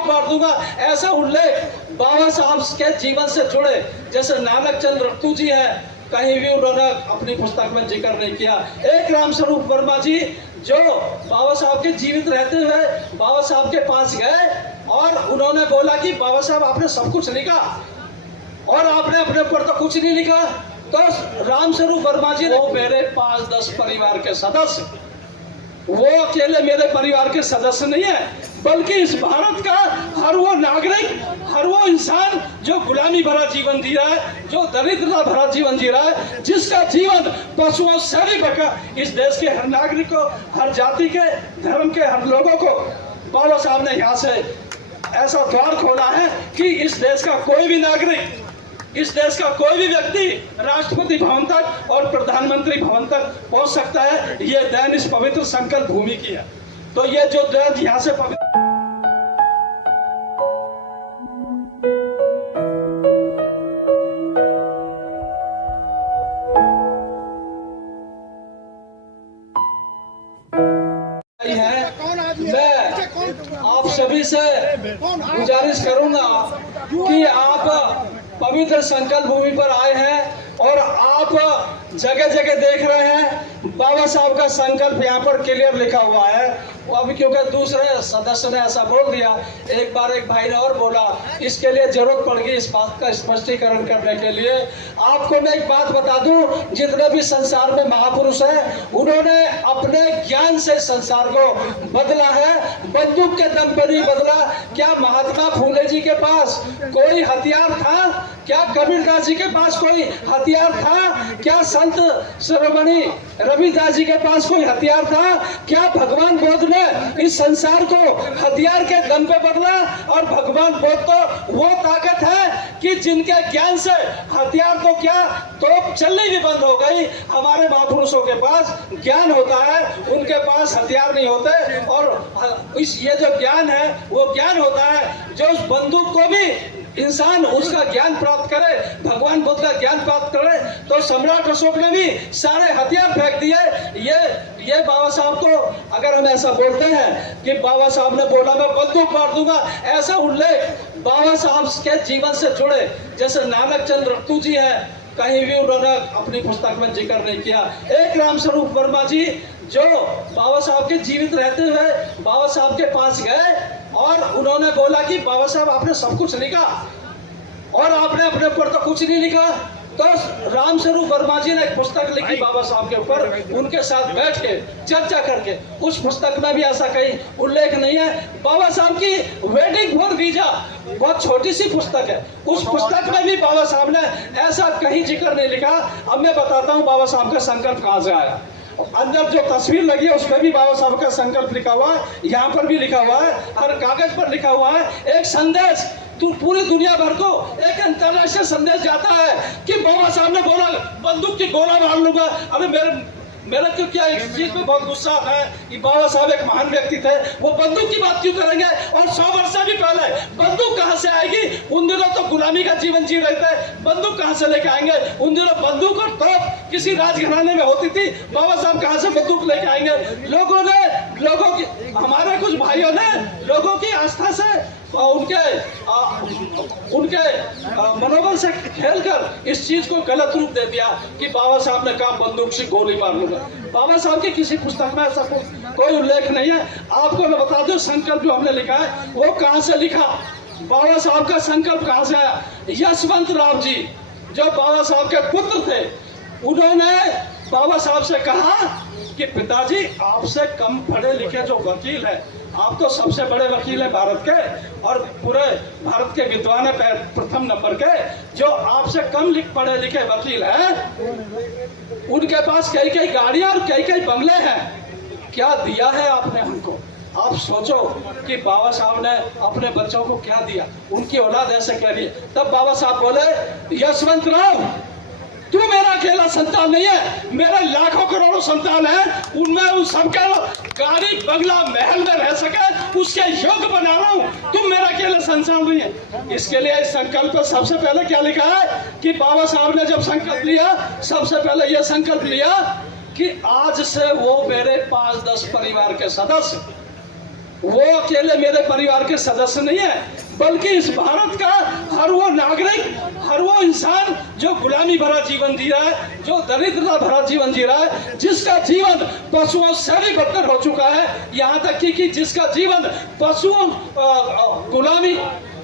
बंदूक मार दूंगा, ऐसा उल्लेख बाबा साहब के जीवन से जुड़े जैसे नानक चंद रट्टू जी है, कहीं भी उन्होंने अपनी पुस्तक में जिक्र नहीं किया। एक रामस्वरूप वर्मा जी जो बाबा साहब के जीवित रहते हुए बाबा साहब के पास गए और उन्होंने बोला कि बाबा साहब आपने सब कुछ लिखा और आपने अपने ऊपर तो कुछ नहीं लिखा। तो रामस्वरूप वर्मा जी वो मेरे 5-10 परिवार के सदस्य, वो अकेले मेरे परिवार के सदस्य नहीं है, बल्कि इस भारत का हर वो नागरिक, हर वो इंसान जो गुलामी भरा जीवन जी रहा है, जो दरिद्रता भरा जीवन जी रहा है, जिसका जीवन पशुओं से भी बका, इस देश के हर नागरिक को, हर जाति के, धर्म के हर लोगों को बाबा साहब ने यहाँ से ऐसा द्वार खोला है कि इस देश का कोई भी नागरिक, इस देश का कोई भी व्यक्ति राष्ट्रपति भवन तक और प्रधानमंत्री भवन तक पहुंच सकता है। ये देन इस पवित्र संकल्प भूमि की है। तो ये जो देन यहाँ से पवित्र आप सभी से गुजारिश करूंगा कि आप पवित्र संकल्प भूमि पर आए हैं और आप जगह जगह देख रहे हैं बाबा साहब का संकल्प यहाँ पर क्लियर लिखा हुआ है। अब क्योंकि दूसरे सदस्य ने ऐसा बोल दिया, एक बार एक भाई ने और बोला, इसके लिए जरूरत पड़ गई इस बात का स्पष्टीकरण करने के लिए। आपको मैं एक बात बता दूं, जितने भी संसार में महापुरुष हैं उन्होंने अपने ज्ञान से संसार को बदला है, बंदूक के दम पर नहीं बदला। क्या महात्मा फूले जी के पास कोई हथियार था? क्या कबीरदास जी के पास कोई हथियार था? क्या संत शिरोमणि रविदास जी के पास कोई हथियार था? क्या भगवान बुद्ध ने इस संसार को हथियार के दम पे बदला? और भगवान बुद्ध तो वो ताकत है कि जिनके ज्ञान से हथियार तो क्या तोप चलनी भी बंद हो गई। हमारे महापुरुषों के पास ज्ञान होता है, उनके पास हथियार नहीं होते। और इस ये जो ज्ञान है वो ज्ञान होता है जो उस बंदूक को भी इंसान उसका ज्ञान प्राप्त करे, भगवान बुद्ध का ज्ञान प्राप्त करे। तो सम्राट अशोक ने भी सारे हथियार फेंक दिए। ये बाबा साहब को अगर हम ऐसा बोलते हैं कि बाबा साहब ने बोला मैं बंदूक मार दूंगा, ऐसा उल्लेख बाबा साहब के जीवन से जुड़े जैसे नानक चंद रट्टू जी है, कहीं भी उन्होंने अपनी पुस्तक में जिक्र नहीं किया। एक रामस्वरूप वर्मा जी जो बाबा साहब के जीवित रहते हुए बाबा साहब के पास गए और उन्होंने बोला कि बाबा साहब आपने सब कुछ लिखा और आपने अपने ऊपर तो कुछ नहीं लिखा। तो रामस्वरूप वर्मा जी ने एक पुस्तक लिखी बाबा साहब के ऊपर, उनके साथ बैठ के चर्चा करके। उस पुस्तक में भी ऐसा कहीं उल्लेख नहीं है। बाबा साहब की वेटिंग फॉर वीजा बहुत छोटी सी पुस्तक है, उस पुस्तक में भी बाबा साहब ने ऐसा कहीं जिक्र नहीं लिखा। अब मैं बताता हूँ बाबा साहब का संकल्प कहाँ से आया। अंदर जो तस्वीर लगी है उसमें भी बाबा साहब का संकल्प लिखा हुआ है, यहाँ पर भी लिखा हुआ है, हर कागज पर लिखा हुआ है। एक संदेश तू पूरी दुनिया भर को एक अंतरराष्ट्रीय संदेश जाता है कि बाबा साहब ने बोला बंदूक की गोला मार लूंगा। अरे मेरा तो क्या इस चीज में बहुत गुस्सा आता है कि बाबा साहब एक महान व्यक्ति थे, वो बंदूक की बात क्यों करेंगे? और 100 वर्ष से भी पहले बंदूक कहां से आएगी? उन दिनों तो गुलामी का जीवन जी रहे थे, बंदूक कहां से लेके आएंगे? उन दिनों बंदूक और तोप किसी राजघराने में होती थी, बाबा साहब कहां से बंदूक लेके आएंगे? लोगों की हमारे कुछ भाइयों ने लोगों की आस्था से उनके मनोबल से खेलकर इस चीज को गलत रूप दे दिया कि बाबा साहब ने कहा बंदूक से गोली मार लूंगा। बाबा साहब की किसी पुस्तक में ऐसा कोई उल्लेख नहीं है। आपको मैं बता दूं संकल्प जो हमने लिखा है वो कहां से लिखा, बाबा साहब का संकल्प कहां से आया। यशवंत राव जी जो बाबा साहब के पुत्र थे, उन्होंने बाबा साहब से कहा कि पिताजी आपसे कम पढ़े लिखे जो वकील है, आप तो सबसे बड़े वकील हैं भारत के और पूरे भारत के विद्वान है प्रथम नंबर के, जो आपसे कम पढ़े लिखे वकील हैं, उनके पास कई कई गाड़ियां और कई कई बंगले हैं, क्या दिया है आपने हमको? आप सोचो कि बाबा साहब ने अपने बच्चों को क्या दिया, उनकी औलाद ऐसे कह रही है। तब बाबा साहब बोले यशवंत राव तू मेरा अकेला संतान नहीं है, मेरे लाखों करोड़ों संतान है, उनमें उन सबका गाड़ी बंगला महल में रह सके उसके योग्य बना रहा हूँ, तुम मेरा अकेला संतान नहीं है। इसके लिए इस संकल्प पर सबसे पहले क्या लिखा है कि बाबा साहब ने जब संकल्प लिया, सबसे पहले यह संकल्प लिया कि आज से वो मेरे 5-10 परिवार के सदस्य, वो अकेले मेरे परिवार के सदस्य नहीं है, बल्कि इस भारत का हर वो नागरिक, हर वो इंसान जो गुलामी भरा जीवन जी रहा है, जो दरिद्रता भरा जीवन जी रहा है, जिसका जीवन पशुओं से भी बदतर हो चुका है, यहाँ तक कि जिसका जीवन पशुओं गुलामी,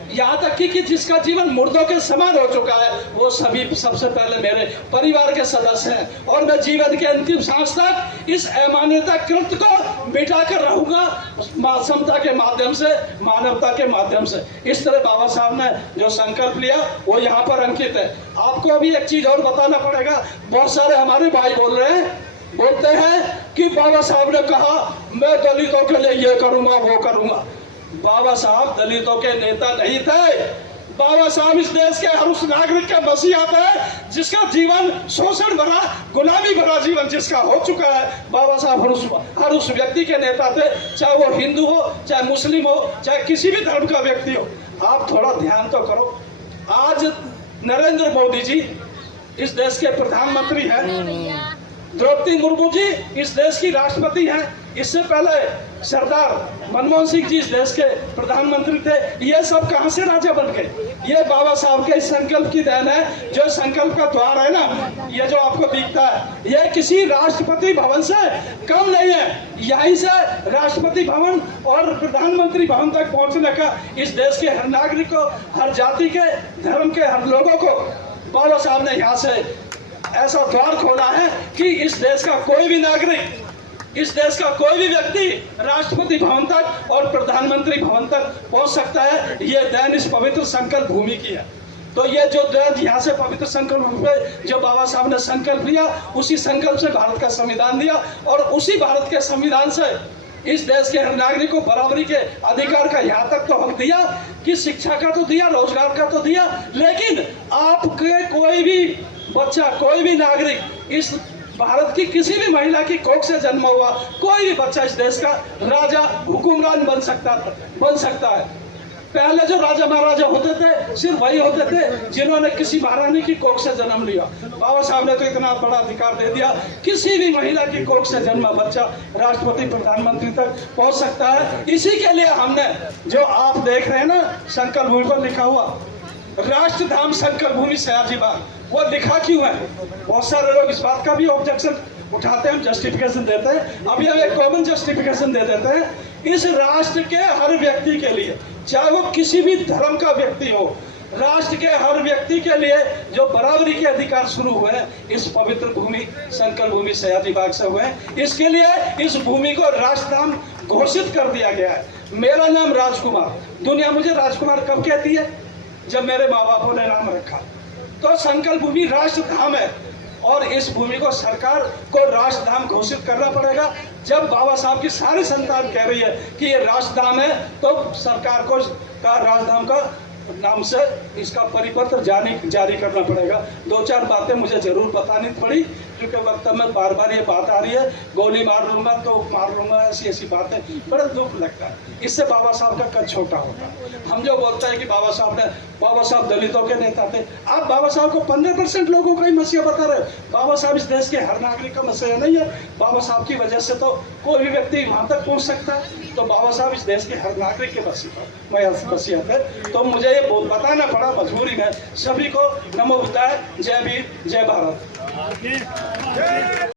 यहाँ तक कि जिसका जीवन मुर्दों के समान हो चुका है, वो सभी सबसे पहले मेरे परिवार के सदस्य हैं। और मैं जीवन के अंतिम सांस तक इस अमानवीय कृत्य को मिटाकर रहूंगा, समता के माध्यम से, मानवता के माध्यम से। इस तरह बाबा साहब ने जो संकल्प लिया वो यहाँ पर अंकित है। आपको अभी एक चीज और बताना पड़ेगा। बहुत सारे हमारे भाई बोलते हैं कि बाबा साहब ने कहा मैं दलितों के लिए ये करूंगा वो करूंगा। बाबा साहब दलितों के नेता नहीं थे। बाबा साहब इस देश के हर उस नागरिक के मसीहा थे जिसका जीवन शोषण भरा, गुलामी भरा जीवन जिसका हो चुका है। बाबा साहब हर उस व्यक्ति के नेता थे, चाहे वो हिंदू हो, चाहे मुस्लिम हो, चाहे किसी भी धर्म का व्यक्ति हो। आप थोड़ा ध्यान तो करो। आज नरेंद्र मोदी जी इस देश के प्रधानमंत्री हैं, द्रौपदी मुर्मू जी इस देश की राष्ट्रपति हैं, इससे पहले सरदार मनमोहन सिंह जी इस देश के प्रधानमंत्री थे। ये सब कहां से राजा बन गए? ये बाबा साहब के इस संकल्प की देन है। जो संकल्प का द्वार है ना, ये जो आपको दिखता है, ये किसी राष्ट्रपति भवन से कम नहीं है। यहीं से राष्ट्रपति भवन और प्रधानमंत्री भवन तक पहुंचने का इस देश के हर नागरिक को, हर जाति के, धर्म के हर लोगों को बाबा साहब ने यहाँ से ऐसा द्वार खोला है कि इस देश का कोई भी नागरिक, इस देश का कोई भी व्यक्ति राष्ट्रपति भवन तक और प्रधानमंत्री भवन तक पहुंच सकता है। ये देन इस पवित्र संकल्प भूमि की है। तो ये जो देन यहाँ से पवित्र संकल्प भूमि जो बाबा साहब ने संकल्प लिया, उसी संकल्प से भारत का संविधान दिया और उसी भारत के संविधान से इस देश के हर नागरिक को बराबरी के अधिकार का यहाँ तक तो हक दिया कि शिक्षा का तो दिया, रोजगार का तो दिया, लेकिन आपके कोई भी बच्चा, कोई भी नागरिक, इस भारत की किसी भी महिला की कोख से जन्म हुआ कोई भी बच्चा इस देश का राजा, हुकुमरान बन सकता है। पहले जो राजा महाराजा होते थे सिर्फ वही होते थे जिन्होंने किसी महारानी की कोख से जन्म लिया। बाबा साहब ने तो इतना बड़ा अधिकार दे दिया, किसी भी महिला की कोख से जन्मा बच्चा राष्ट्रपति प्रधानमंत्री तक पहुंच सकता है। इसी के लिए हमने जो आप देख रहे हैं ना, संकल्प भूमि पर लिखा हुआ राष्ट्रधाम संकल्प भूमि सयाजी बाग, वो लिखा क्यों है? बहुत सारे लोग इस बात का भी ऑब्जेक्शन उठाते हैं, जस्टिफिकेशन देते हैं। अभी हम एक कॉमन जस्टिफिकेशन दे देते हैं। इस राष्ट्र के हर व्यक्ति के लिए, चाहे वो किसी भी धर्म का व्यक्ति हो, राष्ट्र के हर व्यक्ति के लिए जो बराबरी के अधिकार शुरू हुए इस पवित्र भूमि संकल्प भूमि सयाजी बाग से हुए, इसके लिए इस भूमि को राष्ट्रधाम घोषित कर दिया गया है। मेरा नाम राजकुमार, दुनिया मुझे राजकुमार कब कहती है? जब मेरे माँ बापों ने नाम रखा। तो संकल्प भूमि राष्ट्रधाम है और इस भूमि को सरकार को राष्ट्रधाम घोषित करना पड़ेगा। जब बाबा साहब की सारी संतान कह रही है कि ये राष्ट्रधाम है, तो सरकार को राष्ट्रधाम का नाम से इसका परिपत्र जारी करना पड़ेगा। दो चार बातें मुझे जरूर बतानी पड़ी क्योंकि वक्त में बार बार ये बात आ रही है, गोली मार लूंगा तो मार लूंगा, ऐसी बातें, बड़ा दुख लगता है। इससे बाबा साहब का कद छोटा होता है। हम जो बोलते हैं कि बाबा साहब दलितों के नेता थे, आप बाबा साहब को 15% लोगों का ही मसीहा बता रहे हो। बाबा साहब इस देश के हर नागरिक का मसीहा नहीं है। बाबा साहब की वजह से तो कोई भी व्यक्ति वहां तक पहुंच सकता है। तो बाबा साहब इस देश के हर नागरिक के मसीहा थे। तो मुझे ये बताना पड़ा मजबूरी में। सभी को नमो बुद्धाय, जय भीम, जय भारत।